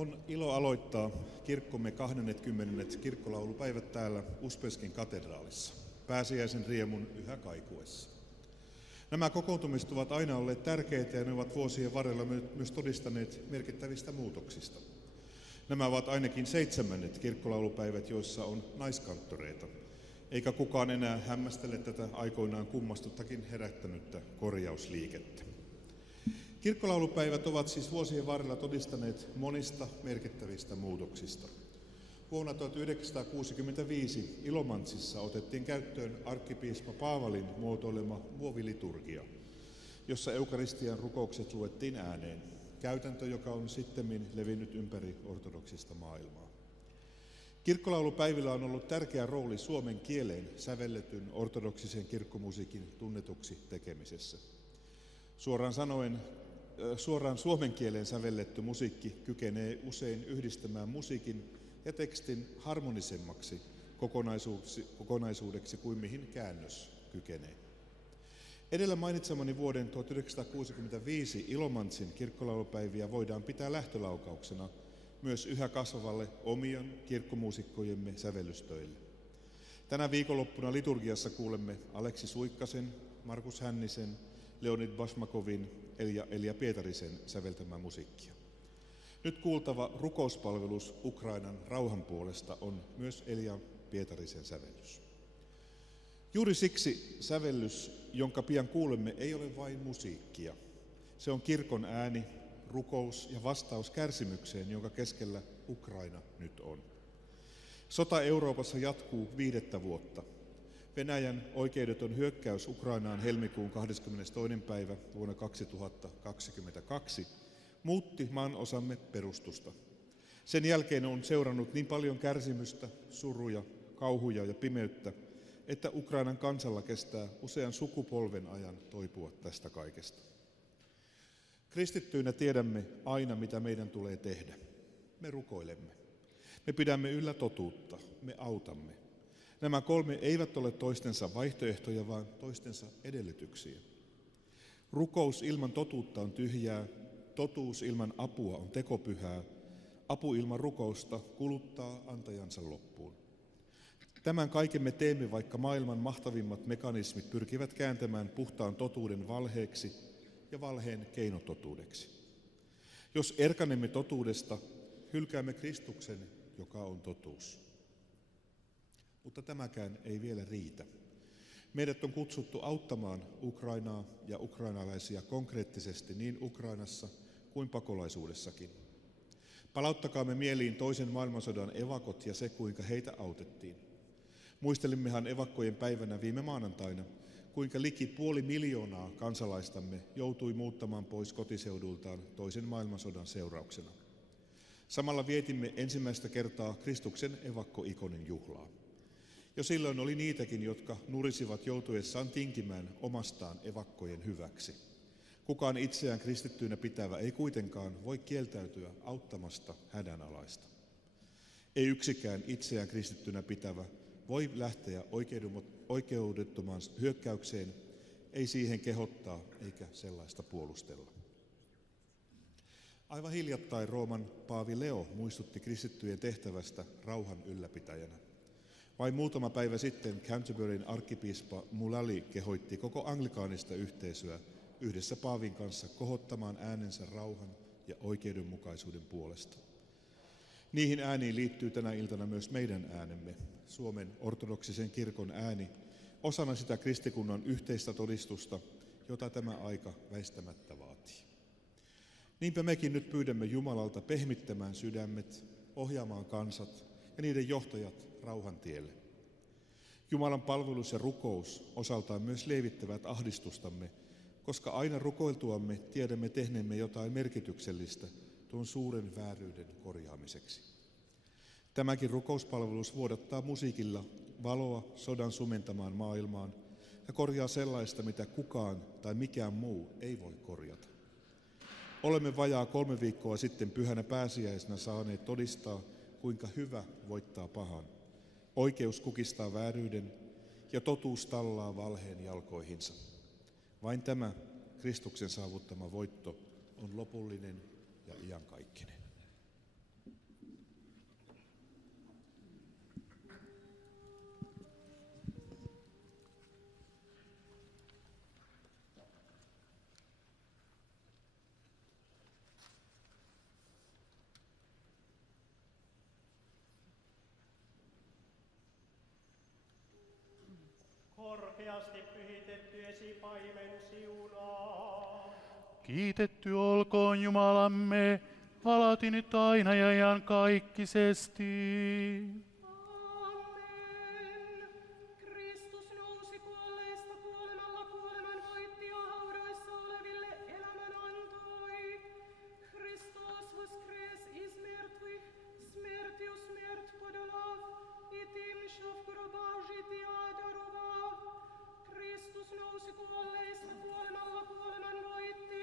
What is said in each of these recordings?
On ilo aloittaa kirkkomme 20. kirkkolaulupäivät täällä Uspenskin katedraalissa, pääsiäisen riemun yhä kaikuessa. Nämä kokoontumiset ovat aina olleet tärkeitä ja ne ovat vuosien varrella myös todistaneet merkittävistä muutoksista. Nämä ovat ainakin 7. kirkkolaulupäivät, joissa on naiskanttoreita, eikä kukaan enää hämmästele tätä aikoinaan kummastuttakin herättänyttä korjausliikettä. Kirkkolaulupäivät ovat siis vuosien varrella todistaneet monista merkittävistä muutoksista. Vuonna 1965 Ilomantsissa otettiin käyttöön arkkipiispa Paavalin muotoilema muoviliturgia, jossa eukaristian rukoukset luettiin ääneen, käytäntö, joka on sittemmin levinnyt ympäri ortodoksista maailmaa. Kirkkolaulupäivillä on ollut tärkeä rooli suomen kieleen sävelletyn ortodoksisen kirkkomusiikin tunnetuksi tekemisessä. Suoraan suomen kieleen sävelletty musiikki kykenee usein yhdistämään musiikin ja tekstin harmonisemmaksi kokonaisuudeksi kuin mihin käännös kykenee. Edellä mainitsemani vuoden 1965 Ilomantsin kirkkolaulupäiviä voidaan pitää lähtölaukauksena myös yhä kasvavalle omien kirkkomuusikkojemme sävellystöille. Tänä viikonloppuna liturgiassa kuulemme Aleksi Suikkasen, Markus Hännisen, Leonid Bashmakovin ja Elia Pietarisen säveltämää musiikkia. Nyt kuultava rukouspalvelus Ukrainan rauhan puolesta on myös Elia Pietarisen sävellys. Juuri siksi sävellys, jonka pian kuulemme, ei ole vain musiikkia. Se on kirkon ääni, rukous ja vastaus kärsimykseen, jonka keskellä Ukraina nyt on. Sota Euroopassa jatkuu 5. vuotta. Venäjän oikeudeton hyökkäys Ukrainaan helmikuun 22. päivä vuonna 2022 muutti maanosamme perustusta. Sen jälkeen on seurannut niin paljon kärsimystä, suruja, kauhuja ja pimeyttä, että Ukrainan kansalla kestää usean sukupolven ajan toipua tästä kaikesta. Kristittyinä tiedämme aina, mitä meidän tulee tehdä. Me rukoilemme. Me pidämme yllä totuutta. Me autamme. Nämä 3 eivät ole toistensa vaihtoehtoja, vaan toistensa edellytyksiä. Rukous ilman totuutta on tyhjää, totuus ilman apua on tekopyhää, apu ilman rukousta kuluttaa antajansa loppuun. Tämän kaiken me teemme, vaikka maailman mahtavimmat mekanismit pyrkivät kääntämään puhtaan totuuden valheeksi ja valheen keinototuudeksi. Jos erkanemme totuudesta, hylkäämme Kristuksen, joka on totuus. Mutta tämäkään ei vielä riitä. Meidät on kutsuttu auttamaan Ukrainaa ja ukrainalaisia konkreettisesti niin Ukrainassa kuin pakolaisuudessakin. Palauttakaamme mieliin toisen maailmansodan evakot ja se, kuinka heitä autettiin. Muistelimmehan evakkojen päivänä viime maanantaina, kuinka liki 500 000 kansalaistamme joutui muuttamaan pois kotiseudultaan toisen maailmansodan seurauksena. Samalla vietimme ensimmäistä kertaa Kristuksen evakkoikonin juhlaa. Jo silloin oli niitäkin, jotka nurisivat joutuessaan tinkimään omastaan evakkojen hyväksi. Kukaan itseään kristittyynä pitävä ei kuitenkaan voi kieltäytyä auttamasta hädänalaista. Ei yksikään itseään kristittynä pitävä voi lähteä oikeudettomaan hyökkäykseen, ei siihen kehottaa eikä sellaista puolustella. Aivan hiljattain Rooman paavi Leo muistutti kristittyjen tehtävästä rauhan ylläpitäjänä. Vain muutama päivä sitten Canterburyn arkkipiispa Mullally kehoitti koko anglikaanista yhteisöä yhdessä paavin kanssa kohottamaan äänensä rauhan ja oikeudenmukaisuuden puolesta. Niihin ääniin liittyy tänä iltana myös meidän äänemme, Suomen ortodoksisen kirkon ääni, osana sitä kristikunnan yhteistä todistusta, jota tämä aika väistämättä vaatii. Niinpä mekin nyt pyydämme Jumalalta pehmittämään sydämet, ohjaamaan kansat ja niiden johtajat rauhan tielle. Jumalan palvelus ja rukous osaltaan myös lievittävät ahdistustamme, koska aina rukoiltuamme tiedämme tehneemme jotain merkityksellistä tuon suuren vääryyden korjaamiseksi. Tämäkin rukouspalvelus vuodattaa musiikilla valoa sodan sumentamaan maailmaan ja korjaa sellaista, mitä kukaan tai mikään muu ei voi korjata. Olemme vajaa 3 viikkoa sitten pyhänä pääsiäisenä saaneet todistaa, kuinka hyvä voittaa pahan, oikeus kukistaa vääryyden ja totuus tallaa valheen jalkoihinsa. Vain tämä Kristuksen saavuttama voitto on lopullinen ja iankaikkinen. Korkeasti pyhitetty esipaimen siunaa. Kiitetty olkoon Jumalamme, alati nyt aina ja iankaikkisesti. Amen. Kristus nousi kuolleista kuolemalla kuoleman voitti ja haudoissa oleville elämän antoi. Christos voskres is mертвых, смертью смерть подолав, и тем, що в гробах життя дарував. Kristus nousi kuolleista kuolemalla kuoleman voitti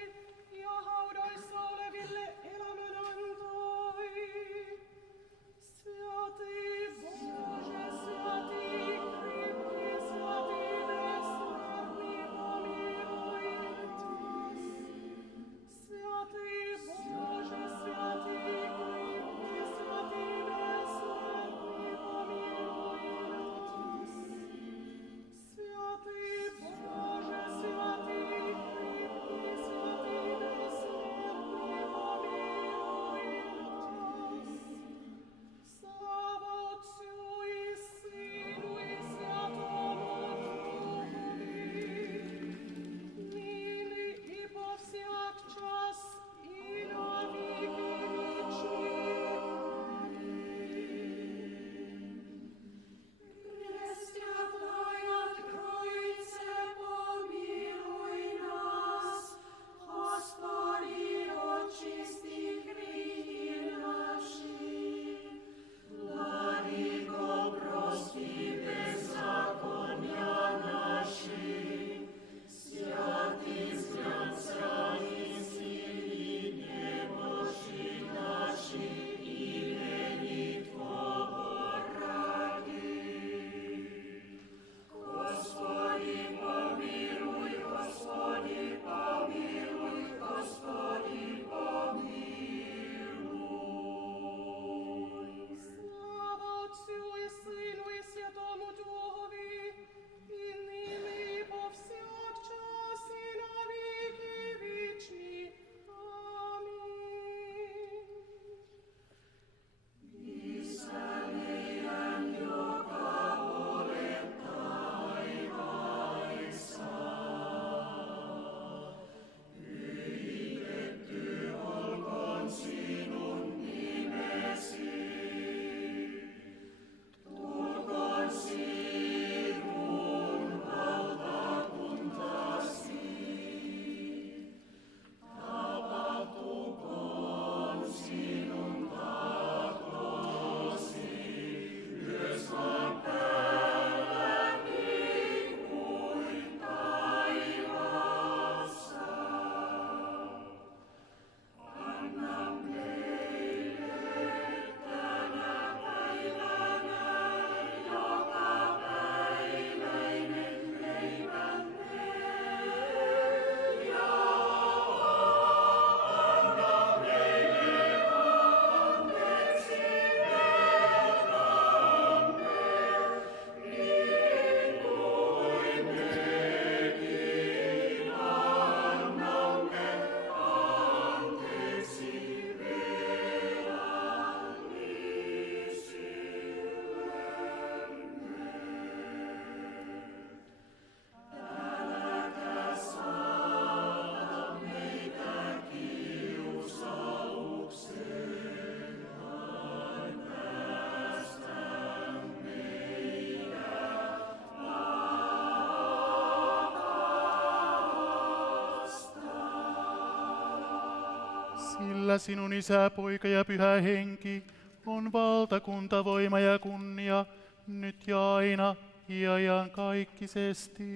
ja haudoissa oleville elämän antoi. Святий Боже, святий кріпкий, святий безсмертний, помилуй нас. Святий Боже, святий кріпкий, святий безсмертний, помилуй нас. Святий Боже, святий кріпкий, святий безсмертний, помилуй нас. Слава Отцю і Сину і Святому Духові, нині і повсякчас і на віки вічні. Пресвятая Троїце, помилуй нас, Господи, очисти гріхи наші. Владико, прости беззаконня наші, святий зглянься і зціли немощі наші, імені Твого ради. Господи, помилуй, Господи, помилуй, Господи, помилуй. Слава Отцю і Сину і Святому Духові, і нині і повсякчас і на віки вічні. Амінь. Sillä sinun Isä, Poika ja Pyhä Henki on valtakunta, voima ja kunnia, nyt ja aina ja iankaikkisesti.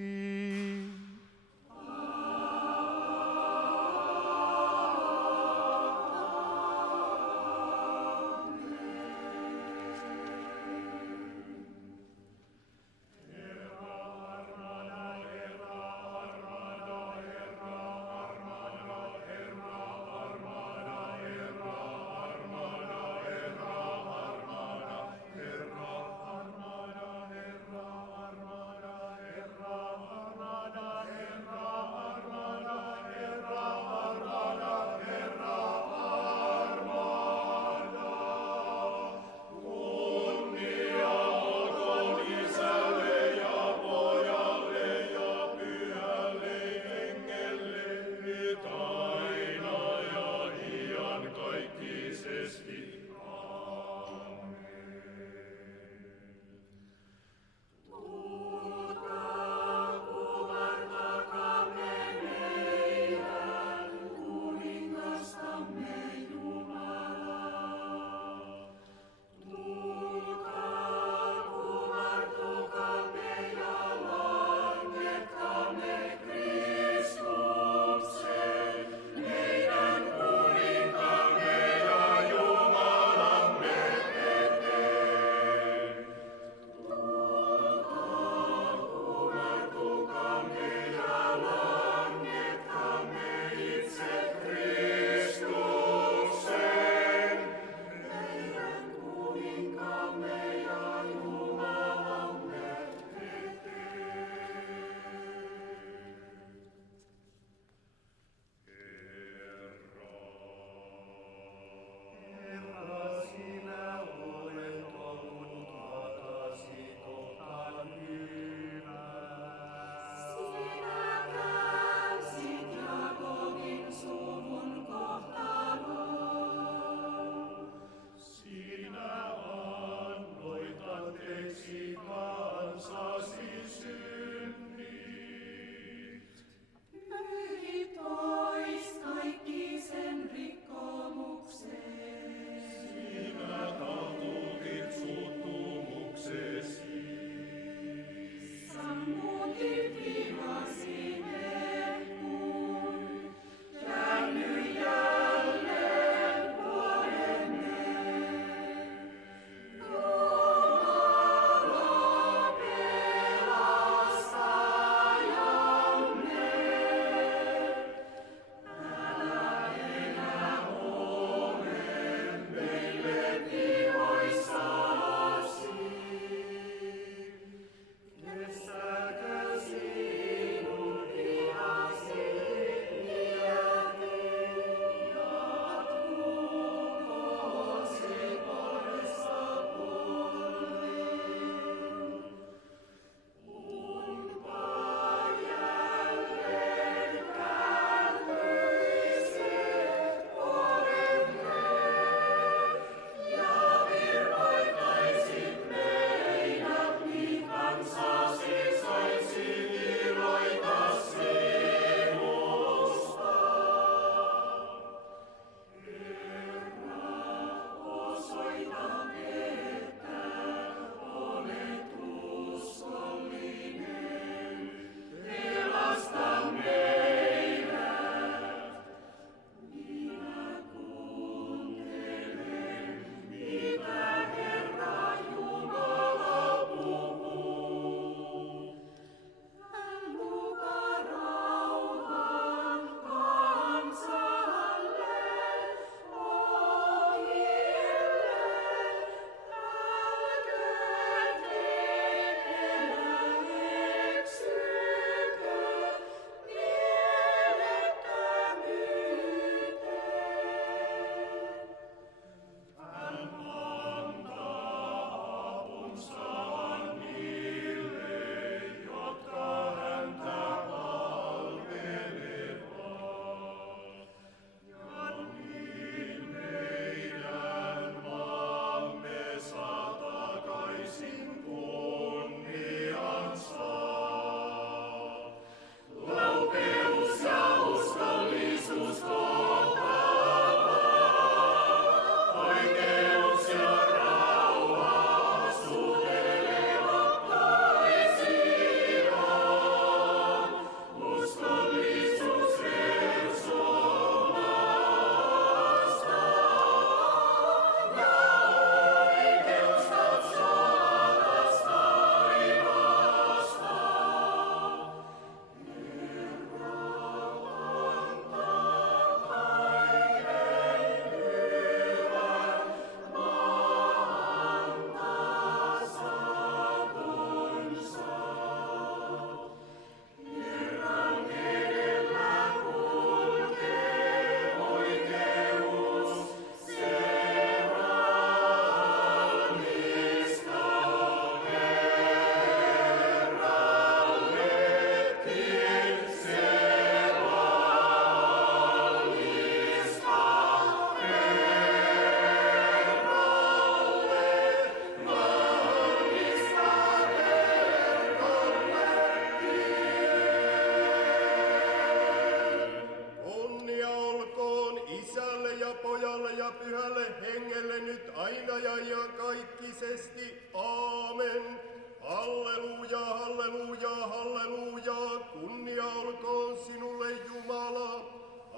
iankaikkisesti. Aamen. Halleluja, halleluja, halleluja. Kunnia olkoon sinulle, Jumala.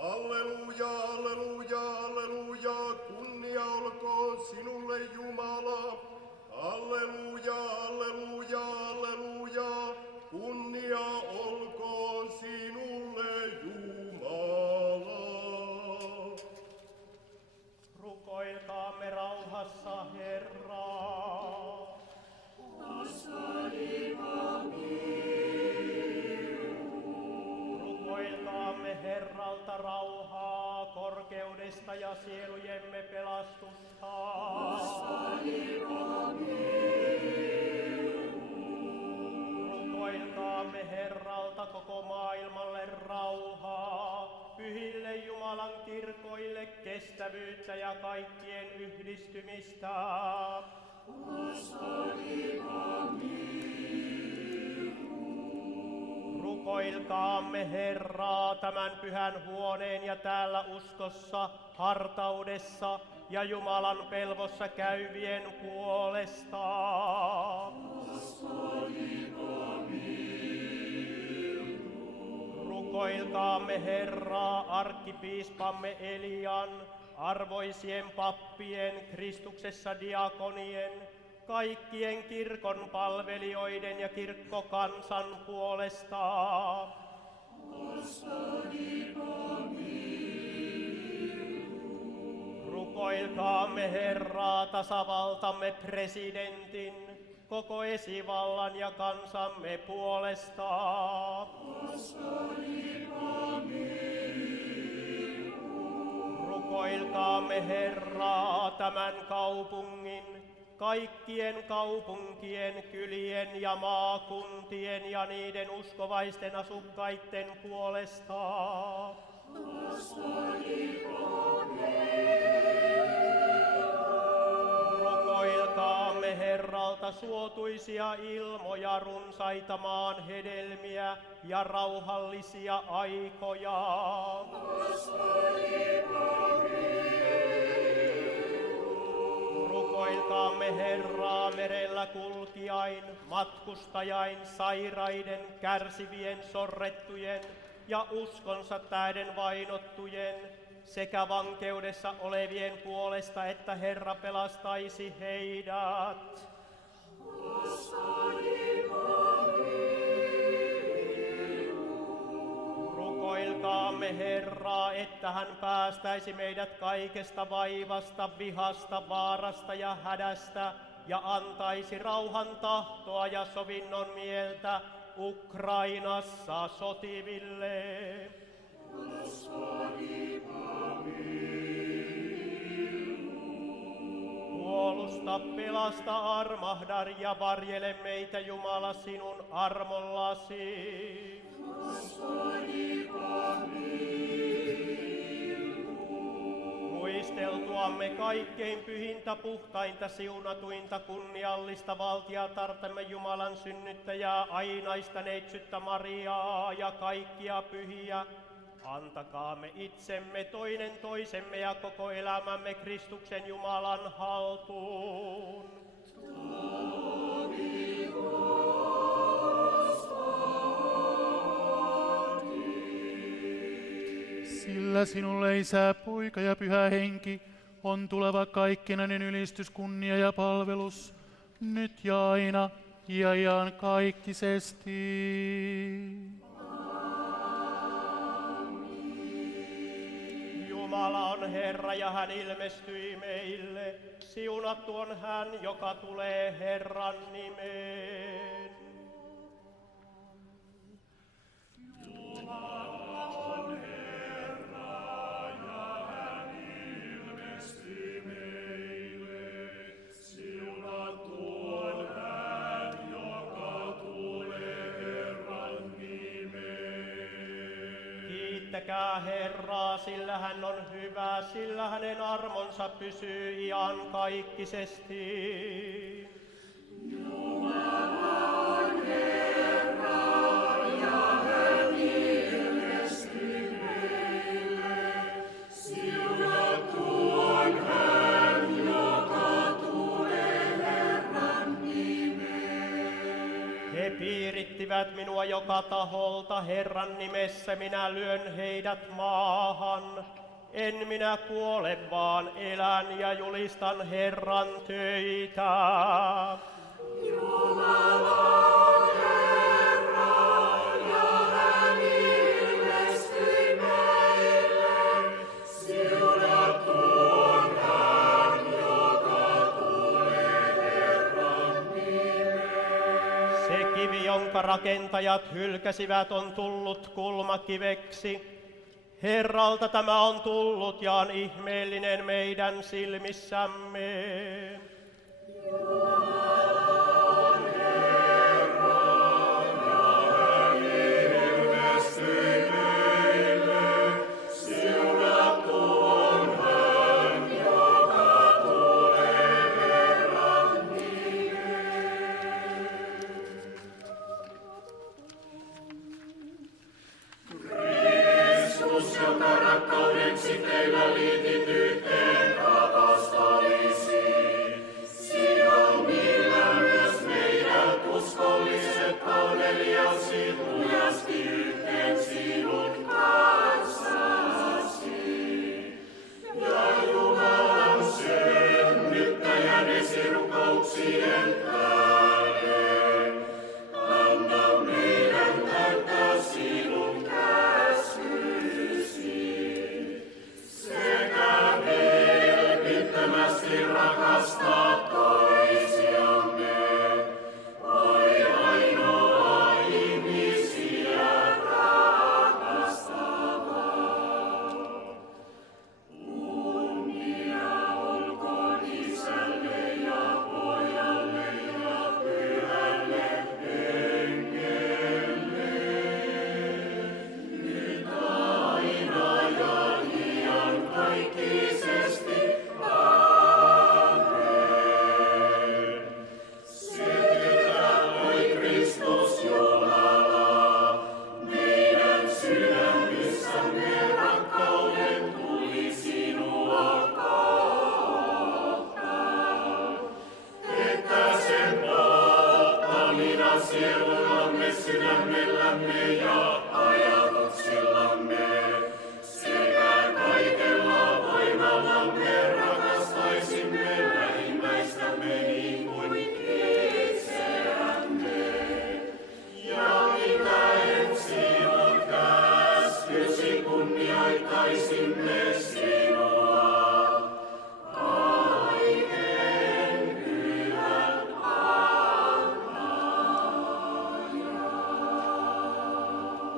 Halleluja, halleluja, halleluja. Kunnia olkoon sinulle, Jumala. Halleluja, halleluja, halleluja. Kunnia olkoon sinulle, Jumala. Rukoilkaamme rauhassa Herraa. Rukoilkaamme Herralta rauhaa, korkeudesta ja sielujemme pelastusta. Rukoilkaamme Herralta koko maailmalle rauhaa, pyhille Jumalan kirkoille kestävyyttä ja kaikkien yhdistymistä. Rukoilkaamme Herraa tämän pyhän huoneen ja täällä uskossa, hartaudessa ja Jumalan pelvossa käyvien puolesta. Rukoilkaamme Herraa arkkipiispamme Elian, arvoisien pappien, Kristuksessa diakonien, kaikkien kirkon palvelijoiden ja kirkkokansan puolesta. Rukoilkaamme Herraa tasavaltamme presidentin, koko esivallan ja kansamme puolesta. Rukoilkaamme Herraa tämän kaupungin, kaikkien kaupunkien, kylien ja maakuntien ja niiden uskovaisten asukkaiden puolesta. Rukoilkaamme Herralta suotuisia ilmoja, runsaita maan hedelmiä ja rauhallisia aikoja. Rukoilkaamme Herraa merellä kulkijain, matkustajain, sairaiden, kärsivien, sorrettujen ja uskonsa tähden vainottujen sekä vankeudessa olevien puolesta, että Herra pelastaisi heidät. Rukoilkaamme Herraa, että hän päästäisi meidät kaikesta vaivasta, vihasta, vaarasta ja hädästä ja antaisi rauhan tahtoa ja sovinnon mieltä Ukrainassa sotiville. Puolusta, pelasta, armahda ja varjele meitä, Jumala, sinun armollasi. Muisteltuamme kaikkein pyhintä, puhtainta, siunatuinta, kunniallista valtiatartamme Jumalan synnyttäjää, ainaista neitsyttä Mariaa ja kaikkia pyhiä, antakaamme itsemme toinen toisemme ja koko elämämme Kristuksen Jumalan haltuun. Sillä sinulle, Isä, Poika ja Pyhä Henki, on tuleva kaikkinainen ylistys, kunnia ja palvelus, nyt ja aina ja iankaikkisesti. Jumala on Herra ja hän ilmestyi meille. Siunattu on hän, joka tulee Herran nimeen. Kiittäkää Herraa, sillä hän on hyvä, sillä hänen armonsa pysyy iankaikkisesti. Jumala on Herra ja hän ilmestyi meille. Siunattu on hän, joka tulee hyökkäsivät minua joka taholta, Herran nimessä minä lyön heidät maahan. En minä kuole, vaan elän ja julistan Herran töitä. Jonka rakentajat hylkäsivät, on tullut kulmakiveksi. Herralta tämä on tullut ja on ihmeellinen meidän silmissämme.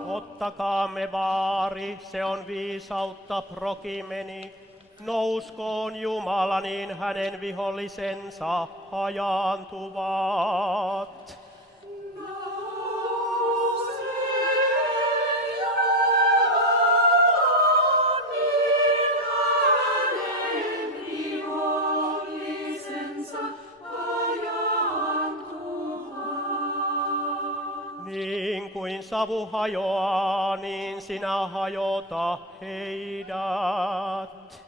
Ottakaamme vaari, se on viisautta prokimeni. Nouskoon Jumala, niin hänen vihollisensa hajaantuvat. Niin kuin savu hajoaa, niin sinä hajota heidät.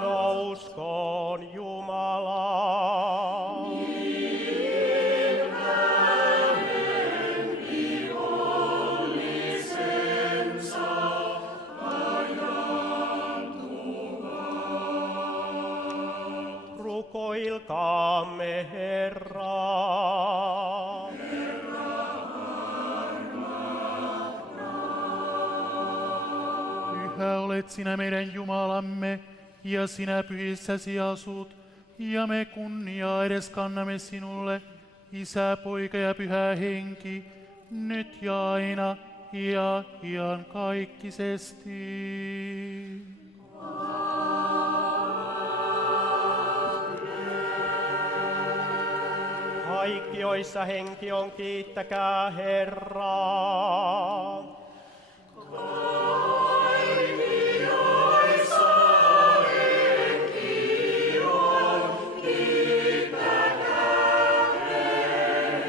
Nouskoon Jumala. Rukoilkaamme Herraa. Pyhä olet sinä meidän Jumalamme, ja sinä pyhissäsi asut, ja me kunniaa edes kannamme sinulle, Isä, Poika ja Pyhä Henki, nyt ja aina ja iankaikkisesti. Kaikki, joissa henki on, kiittäkää Herraa. Kaikki, joissa henki on, kiittäkää Herraa.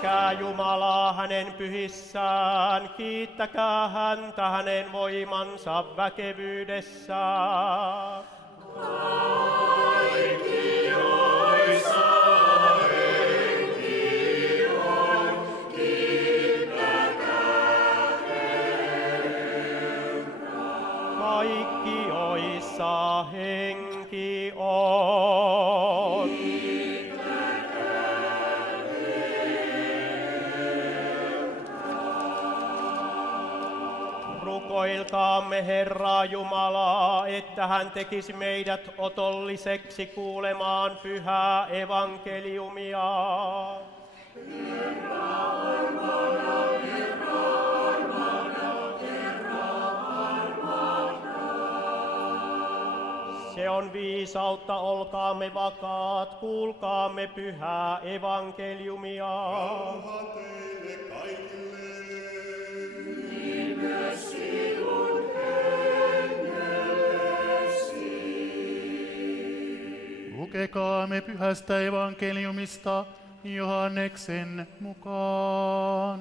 Kiittäkää Jumalaa hänen pyhissään, kiittäkää häntä hänen voimansa väkevyydessään. Kaikki, joissa henki on. Rukoilkaamme Herraa Jumalaa, että hän tekisi meidät otolliseksi kuulemaan pyhää evankeliumia. Se on viisautta, olkaamme vakaat, kuulkaamme pyhää evankeliumia. Rauha teille kaikille. Lukekaamme pyhästä evankeliumista Johanneksen mukaan.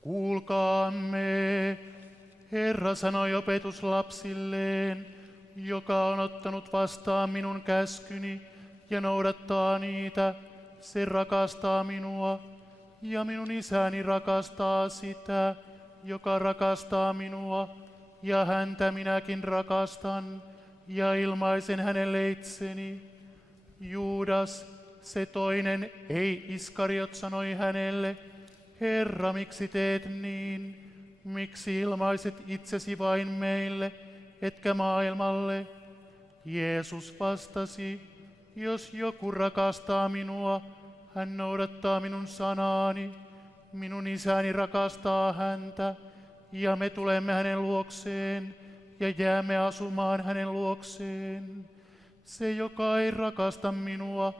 Kuulkaamme, Herra sanoi opetuslapsilleen, joka on ottanut vastaan minun käskyni ja noudattaa niitä, se rakastaa minua, ja minun isäni rakastaa sitä, joka rakastaa minua, ja häntä minäkin rakastan, ja ilmaisen hänelle itseni. Juudas, se toinen, ei Iskariot, sanoi hänelle, Herra, miksi teet niin? Miksi ilmaiset itsesi vain meille, etkä maailmalle? Jeesus vastasi, jos joku rakastaa minua, hän noudattaa minun sanaani. Minun isäni rakastaa häntä, ja me tulemme hänen luokseen, ja jäämme asumaan hänen luokseen. Se, joka ei rakasta minua,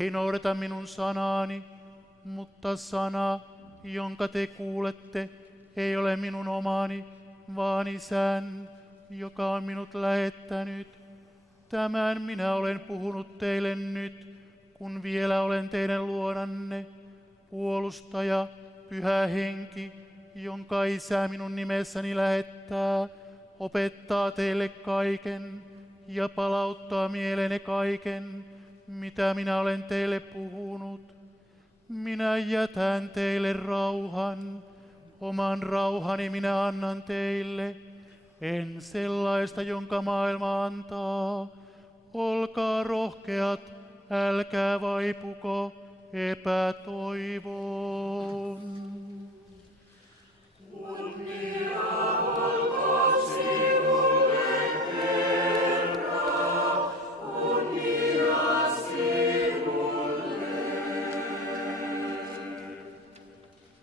ei noudata minun sanaani, mutta sana, jonka te kuulette, ei ole minun omani, vaan Isän, joka on minut lähettänyt. Tämän minä olen puhunut teille nyt, kun vielä olen teidän luonanne, puolustaja, Pyhä Henki, jonka Isä minun nimessäni lähettää, opettaa teille kaiken ja palauttaa mieleenne kaiken, mitä minä olen teille puhunut. Minä jätän teille rauhan, oman rauhani minä annan teille, en sellaista, jonka maailma antaa. Olkaa rohkeat, älkää vaipuko epätoivoon.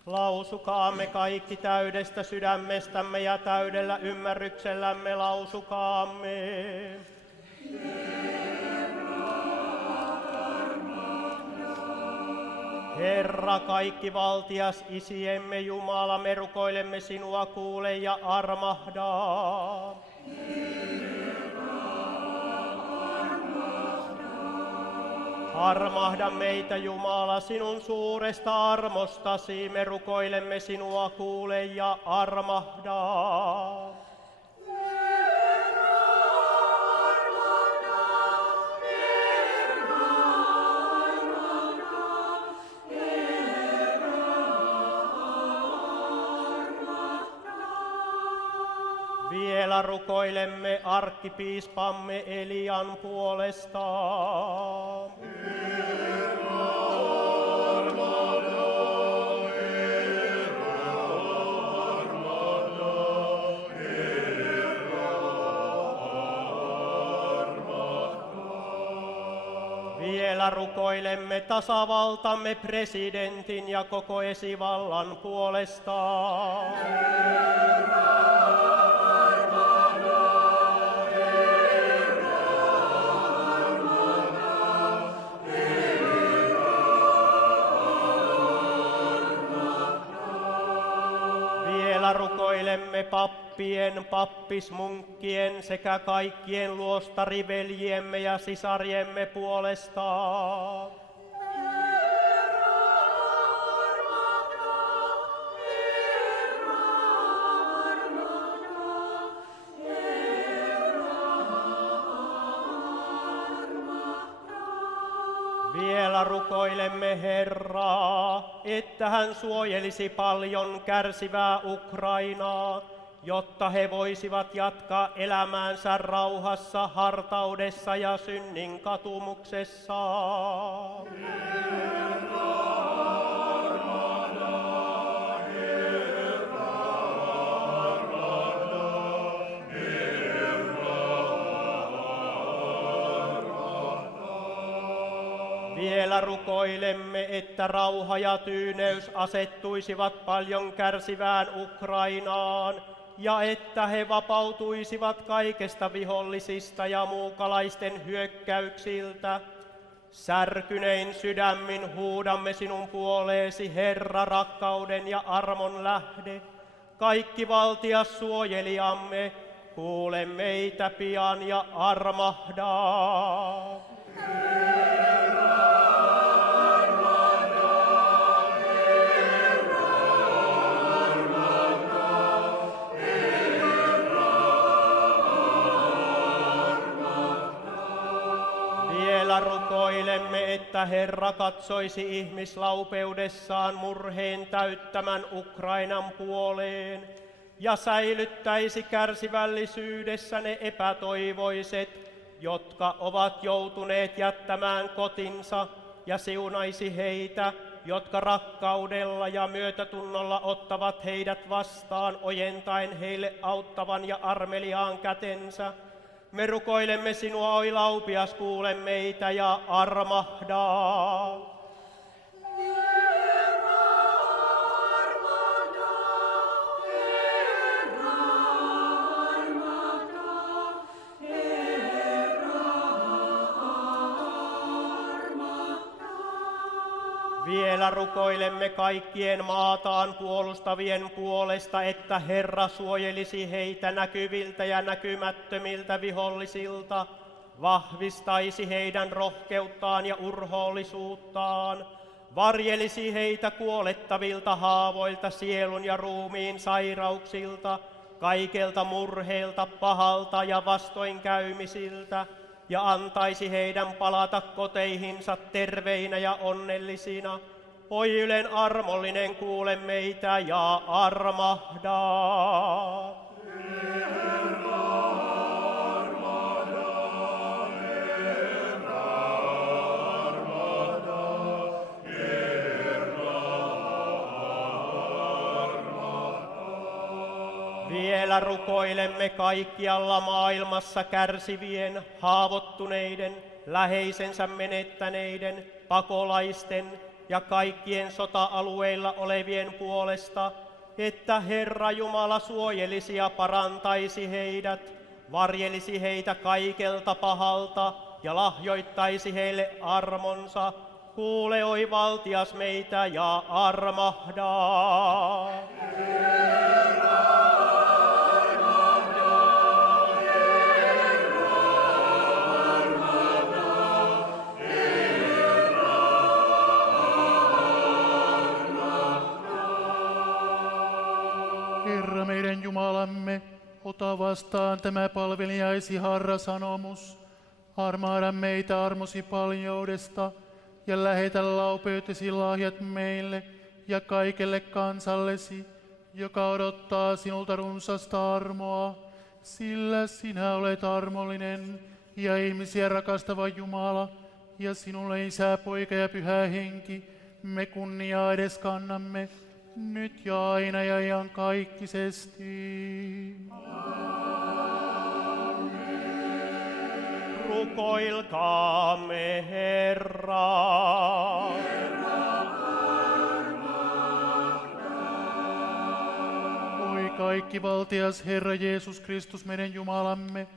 Lausukaamme kaikki täydestä sydämestämme ja täydellä ymmärryksellämme lausukaamme. Herra, kaikki valtias Isiemme Jumala, me rukoilemme sinua, kuule ja armahda. Armahda meitä, Jumala, sinun suuresta armostasi, me rukoilemme sinua, kuule ja armahda. Vielä rukoilemme arkkipiispamme Elian puolesta. Vielä rukoilemme tasavaltamme presidentin ja koko esivallan puolesta. rukoilemme pappien, pappismunkkien sekä kaikkien luostariveljiemme ja sisariemme puolesta. Vielä rukoilemme Herraa, että hän suojelisi paljon kärsivää Ukrainaa, jotta he voisivat jatkaa elämäänsä rauhassa, hartaudessa ja synnin katumuksessa. Vielä rukoilemme, että rauha ja tyyneys asettuisivat paljon kärsivään Ukrainaan, ja että he vapautuisivat kaikesta vihollisista ja muukalaisten hyökkäyksiltä. Särkynein sydämin huudamme sinun puoleesi, Herra, rakkauden ja armon lähde. Kaikki valtias suojelijamme, kuule meitä pian ja armahda. Vielä rukoilemme, että Herra katsoisi ihmislaupeudessaan murheen täyttämän Ukrainan puoleen ja säilyttäisi kärsivällisyydessä ne epätoivoiset, jotka ovat joutuneet jättämään kotinsa, ja siunaisi heitä, jotka rakkaudella ja myötätunnolla ottavat heidät vastaan, ojentaen heille auttavan ja armeliaan kätensä. Me rukoilemme sinua, oi laupias, kuule meitä ja armahda. Vielä rukoilemme kaikkien maataan puolustavien puolesta, että Herra suojelisi heitä näkyviltä ja näkymättömiltä vihollisilta, vahvistaisi heidän rohkeuttaan ja urhoollisuuttaan, varjelisi heitä kuolettavilta haavoilta, sielun ja ruumiin sairauksilta, kaikelta murheelta, pahalta ja vastoinkäymisiltä, ja antaisi heidän palata koteihinsa terveinä ja onnellisina. Oi Ylen armollinen, kuule meitä ja armahda. Vielä rukoilemme kaikkialla maailmassa kärsivien, haavoittuneiden, läheisensä menettäneiden, pakolaisten ja kaikkien sota-alueilla olevien puolesta, että Herra Jumala suojelisi ja parantaisi heidät, varjelisi heitä kaikelta pahalta ja lahjoittaisi heille armonsa. Kuule, oi valtias, meitä ja armahda. Herra meidän Jumalamme, ota vastaan tämä palvelijaisi harra sanomus. Armahda meitä armosi paljoudesta ja lähetä laupeutesi lahjat meille ja kaikelle kansallesi, joka odottaa sinulta runsasta armoa, sillä sinä olet armollinen ja ihmisiä rakastava Jumala, ja sinulle Isä, Poika ja Pyhä Henki, me kunniaa edes kannamme, nyt ja aina ja iankaikkisesti. Rukoilkaamme Herraa. Oi kaikki valtias Herra Jeesus Kristus, meidän Jumalamme,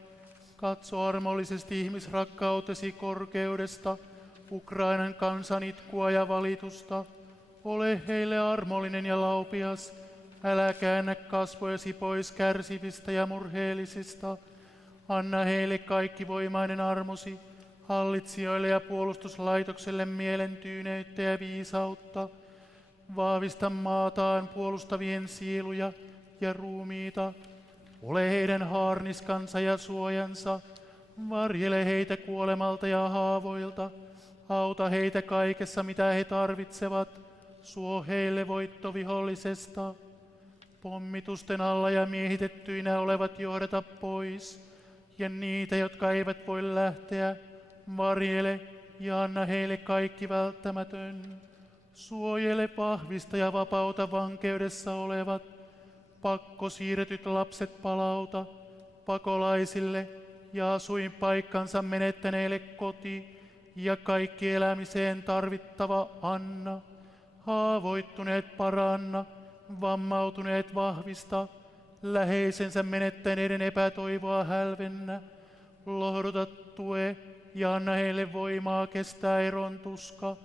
katso armollisesti ihmisrakkautesi korkeudesta, Ukrainan kansan itkua ja valitusta. Ole heille armollinen ja laupias, älä käännä kasvojasi pois kärsivistä ja murheellisista. Anna heille kaikkivoimainen armosi, hallitsijoille ja puolustuslaitokselle mielen tyyneyttä ja viisautta. Vahvista maataan puolustavien sieluja ja ruumiita. Ole heidän haarniskansa ja suojansa. Varjele heitä kuolemalta ja haavoilta. Auta heitä kaikessa, mitä he tarvitsevat. Suo heille voitto vihollisesta. Pommitusten alla ja miehitettyinä olevat johdata pois. Ja niitä, jotka eivät voi lähteä, varjele ja anna heille kaikki välttämätön. Suojele, vahvista ja vapauta vankeudessa olevat. Pakkosiirretyt lapset palauta, pakolaisille ja asuinpaikkansa menettäneille koti ja kaikki elämiseen tarvittava anna. Haavoittuneet paranna, vammautuneet vahvista, läheisensä menettäneiden epätoivoa hälvennä. Lohduta, tue ja anna heille voimaa kestää eron tuska.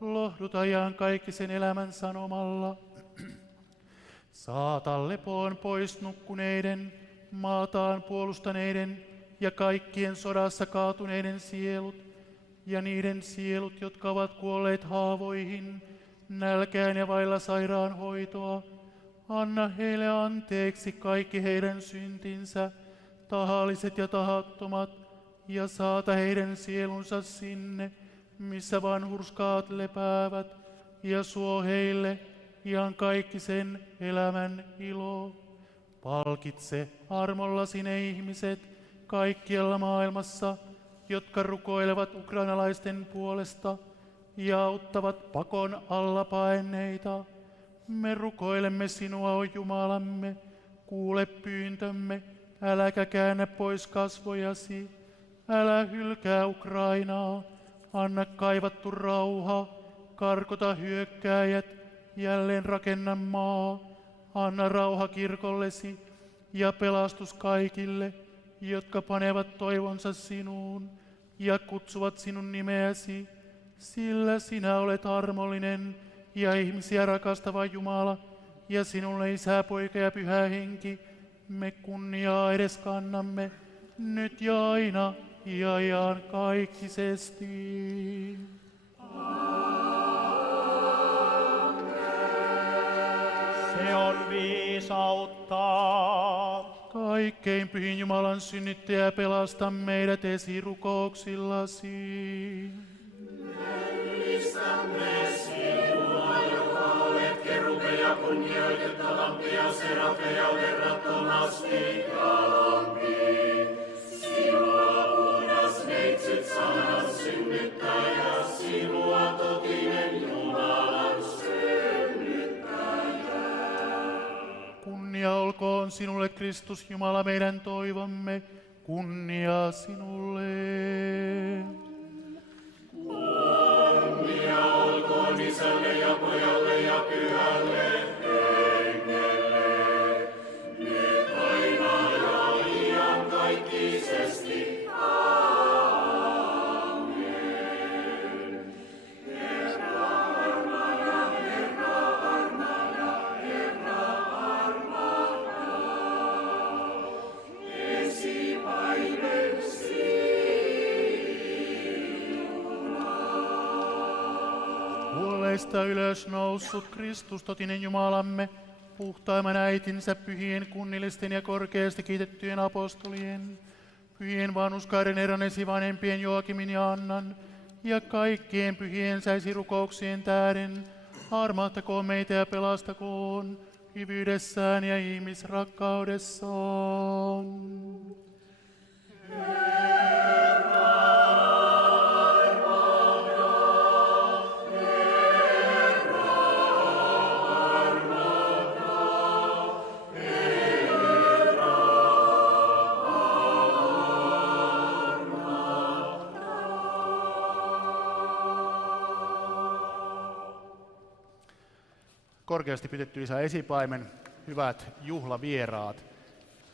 Lohduta jaan kaikki sen elämän sanomalla. Saata lepoon pois nukkuneiden, maataan puolustaneiden ja kaikkien sodassa kaatuneiden sielut, ja niiden sielut, jotka ovat kuolleet haavoihin, nälkään ja vailla sairaanhoitoa. Anna heille anteeksi kaikki heidän syntinsä, tahalliset ja tahattomat, ja saata heidän sielunsa sinne, missä vanhurskaat lepäävät, ja suo heille ihan kaikki sen elämän ilo. Palkitse armollasi ne ihmiset kaikkialla maailmassa, jotka rukoilevat ukrainalaisten puolesta ja auttavat pakon alla paenneita. Me rukoilemme sinua, o Jumalamme, kuule pyyntömme, äläkä käännä pois kasvojasi. Älä hylkää Ukrainaa, anna kaivattu rauha, karkota hyökkääjät, jälleen rakenna maa, anna rauha kirkollesi ja pelastus kaikille, jotka panevat toivonsa sinuun ja kutsuvat sinun nimeäsi, sillä sinä olet armollinen ja ihmisiä rakastava Jumala, ja sinulle Isä, Poika ja Pyhä Henki, me kunniaa edes kannamme, nyt ja aina ja iankaikkisesti. Se on viisautta. Kaikkein pyhin Jumalan synnyttäjä, pelasta meidät esirukouksillasi. Ylistämme sinua, joka olet kerubeja kunnioitettavampia serafeja verrattomasti kalampi. Sinua puhdas neitsyt sanan synnyttäjä, sinua totinen Jumalan synnyttäjä. Kunnia olkoon sinulle, Kristus Jumala, meidän toivomme. Kunnia sinulle. Kunnia olkoon Isälle ja Pojalle ja Pyhälle Hengelle, nyt aina ja iankaikkisesti. Amen. Herra armahda, Herra armahda, Herra armahda. Esipäivän Kuolleista ylös noussut Kristus, totinen Jumalamme, puhtaimman äitinsä pyhien kunnillisten ja korkeasti kiitettyjen apostolien, pyhien vanhuskaiden eron esivanhempien Joakimin ja Annan, ja kaikkien pyhien säisirukouksien tähden, armahtakoon meitä ja pelastakoon hyvyydessään ja ihmisrakkaudessaan. Korkeasti pidetty isä Esipaimen, hyvät juhlavieraat,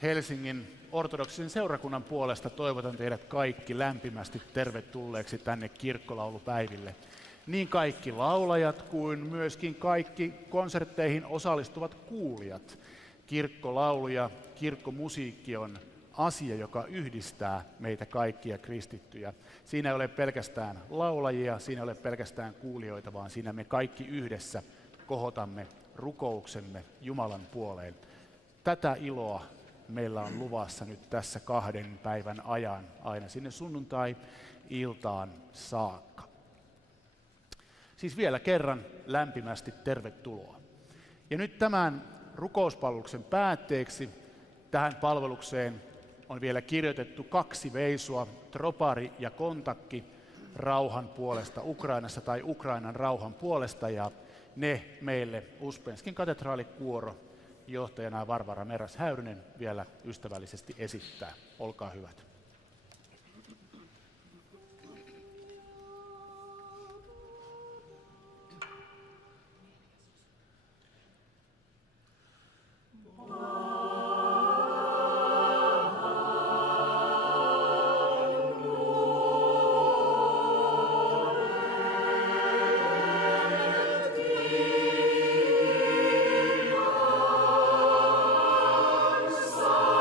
Helsingin ortodoksisen seurakunnan puolesta toivotan teidät kaikki lämpimästi tervetulleeksi tänne kirkkolaulupäiville. niin kaikki laulajat kuin myöskin kaikki konsertteihin osallistuvat kuulijat. Kirkkolaulu ja kirkkomusiikki on asia, joka yhdistää meitä kaikkia kristittyjä. Siinä ei ole pelkästään laulajia, siinä ei ole pelkästään kuulijoita, vaan siinä me kaikki yhdessä kohotamme rukouksemme Jumalan puoleen. Tätä iloa meillä on luvassa nyt tässä 2 päivän ajan, aina sinne sunnuntai-iltaan saakka. Siis vielä kerran lämpimästi tervetuloa. Ja nyt tämän rukouspalveluksen päätteeksi tähän palvelukseen on vielä kirjoitettu 2 veisua, tropari ja kontakki rauhan puolesta Ukrainassa tai Ukrainan rauhan puolesta, ja ne meille Uspenskin katedraalikuoro johtajana Varvara Meras-Häyrynen vielä ystävällisesti esittää. Olkaa hyvät. Salve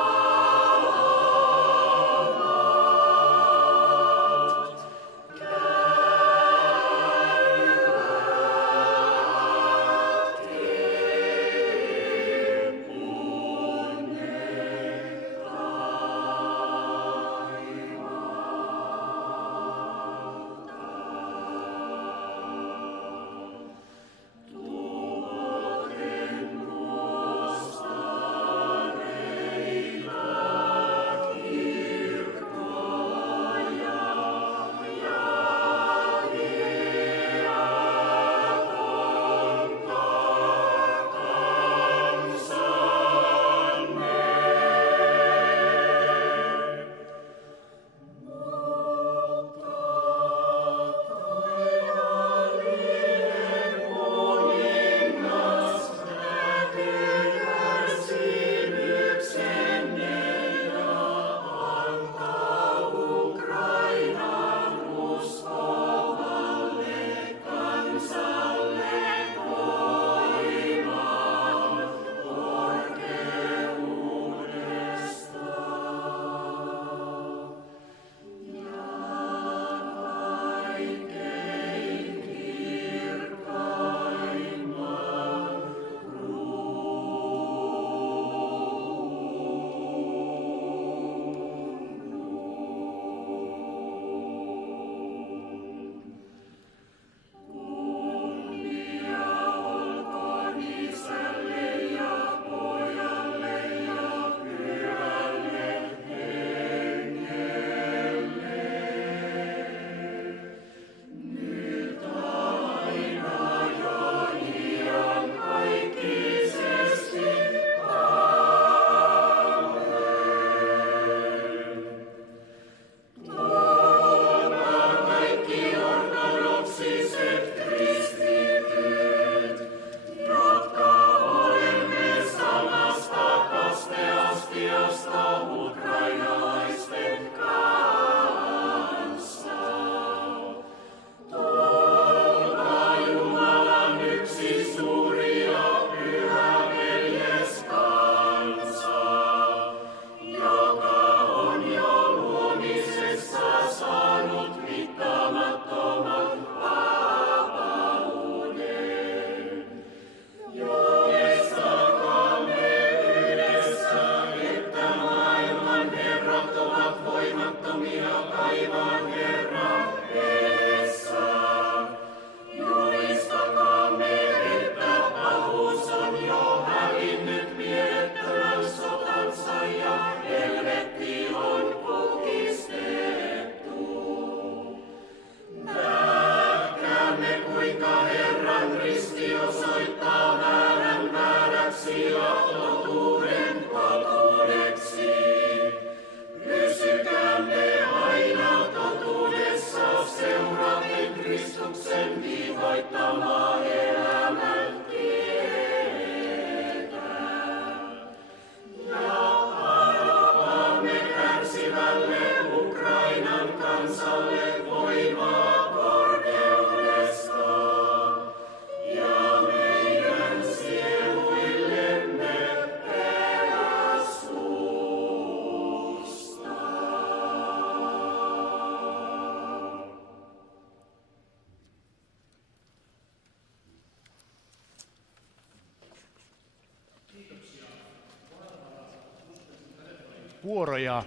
Puoro ja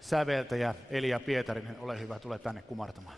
säveltäjä Elia Pietarinen, ole hyvä, tule tänne kumartamaan.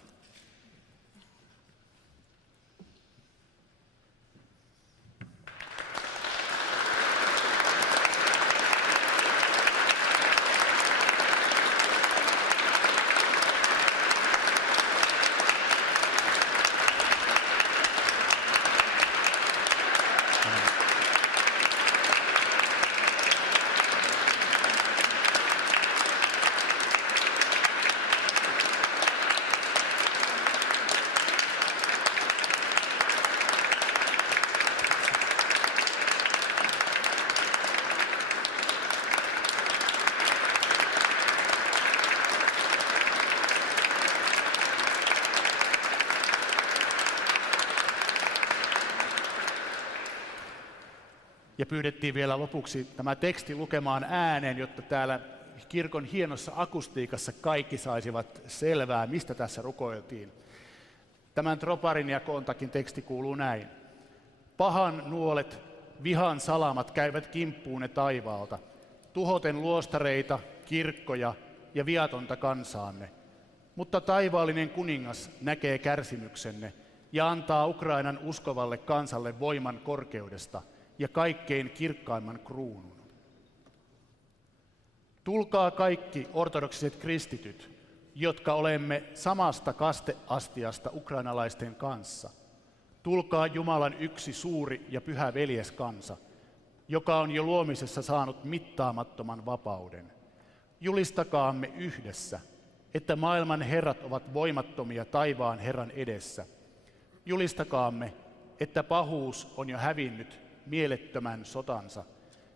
Ja pyydettiin vielä lopuksi tämä teksti lukemaan ääneen, jotta täällä kirkon hienossa akustiikassa kaikki saisivat selvää, mistä tässä rukoiltiin. Tämän troparin ja kontakin teksti kuuluu näin. Pahan nuolet, vihan salamat käyvät kimppuune taivaalta, tuhoten luostareita, kirkkoja ja viatonta kansaanne. Mutta taivaallinen kuningas näkee kärsimyksenne ja antaa Ukrainan uskovalle kansalle voiman korkeudesta ja kaikkein kirkkaimman kruunun. Tulkaa kaikki ortodoksiset kristityt, jotka olemme samasta kasteastiasta ukrainalaisten kanssa. Tulkaa Jumalan yksi suuri ja pyhä veljeskansa, joka on jo luomisessa saanut mittaamattoman vapauden. Julistakaamme yhdessä, että maailman herrat ovat voimattomia taivaan Herran edessä. Julistakaamme, että pahuus on jo hävinnyt mielettömän sotansa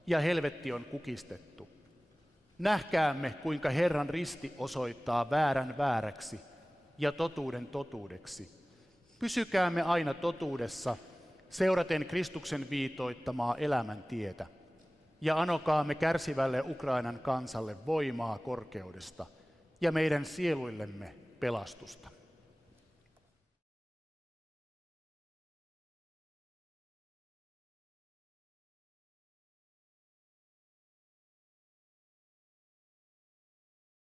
ja helvetti on kukistettu. Nähkäämme, kuinka Herran risti osoittaa väärän vääräksi ja totuuden totuudeksi. Pysykäämme aina totuudessa, seuraten Kristuksen viitoittamaa elämäntietä, ja anokaamme kärsivälle Ukrainan kansalle voimaa korkeudesta ja meidän sieluillemme pelastusta.